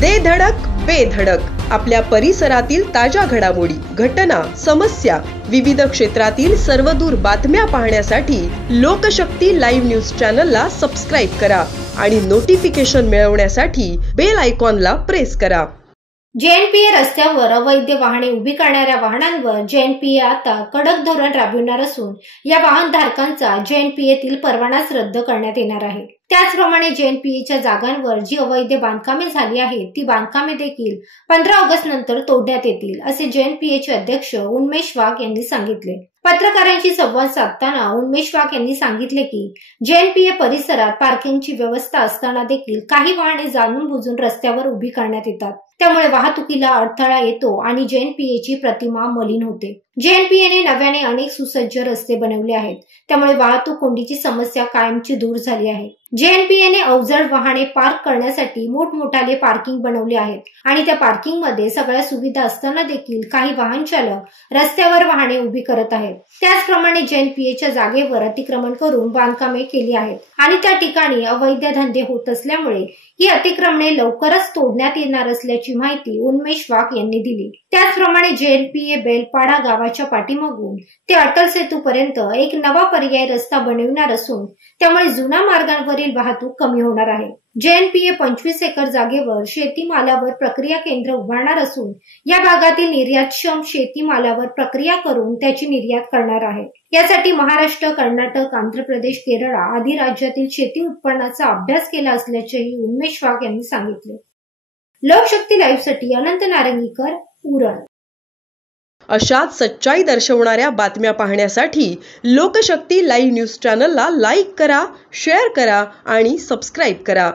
दे धडक बेधडक आपल्या परिसरातील ताज्या घडामोडी, घटना, समस्या, विविध क्षेत्रातील सर्वदूर बातम्या पाहण्यासाठी लोकशक्ती लाईव्ह न्यूज चॅनलला सबस्क्राईब करा आणि नोटिफिकेशन मिळवण्यासाठी बेल आयकॉनला प्रेस करा। JNPA रस्त्यावर अवैध वाहने उभी करणाऱ्या वाहनांवर JNPA आता कडक धोरण राबविणार असून या वाहनधारकांचा JNPAतील परवानाच रद्द करण्यात येणार आहे। त्याचप्रमाणे JNPAच्या जागांवर जी अवैध बांधकामे झाली आहेत ती बांधकामे देखील 15 ऑगस्ट नंतर तोडण्यात येतील असे JNPAचे अध्यक्ष उन्मेष वाघ यांनी सांगितले। पत्रकारांशी संवाद साधताना उन्मेष वाघ यांनी सांगितले की JNPA परिसरात पार्किंगची व्यवस्था असताना देखील काही वाहने जाणून बुजून रस्त्यावर उभी करण्यात येतात, त्यामुळे वाहतुकीला अडथळा येतो आणि JNPAची प्रतिमा मलिन होते। JNPAने नव्याने अनेक सुसज्ज रस्ते बनवले आहेत, त्यामुळे वाहतूक कोंडीची समस्या कायमची दूर झाली आहे। JNPAने अवजड वाहने पार्क करण्यासाठी मोठमोठाले पार्किंग बनवले आहेत आणि त्या पार्किंगमध्ये सगळ्या सुविधा असताना देखील काही वाहन चालक रस्त्यावर वाहने उभी करत आहेत। त्याचप्रमाणे JNPAच्या जागेवर अतिक्रमण करून बांधकामे केली आहेत आणि त्या ठिकाणी अवैध धंदे होत असल्यामुळे ही अतिक्रमणे लवकरच तोडण्यात येणार असल्याची माहिती उन्मेष वाघ यांनी दिली। त्याचप्रमाणे JNPA बेलपाडा गावाच्या पाठीमागून ते अटल सेतू पर्यंत एक नवा पर्याय रस्ता बनविणार असून त्यामुळे जुना मार्गांवरील वाहतूक कमी होणार आहे। JNPA 25 एकर जागेवर शेतीमालावर प्रक्रिया केंद्र उभारणार असून या भागातील निर्यातक्षम शेतीमालावर प्रक्रिया करून त्याची निर्यात करणार आहे। यासाठी महाराष्ट्र, कर्नाटक, आंध्र प्रदेश, केरळ आदी राज्यातील शेती उत्पन्नाचा अभ्यास केला असल्याचेही उन्मेष वाघ यांनी सांगितले। लोकशक्ती लाईव्ह साठी अनंत नारंगीकर, उरण। अशाच सच्चाई दर्शवणाऱ्या बातम्या पाहण्यासाठी लोकशक्ती लाईव्ह न्यूज चॅनलला लाईक करा, शेअर करा आणि सबस्क्राईब करा।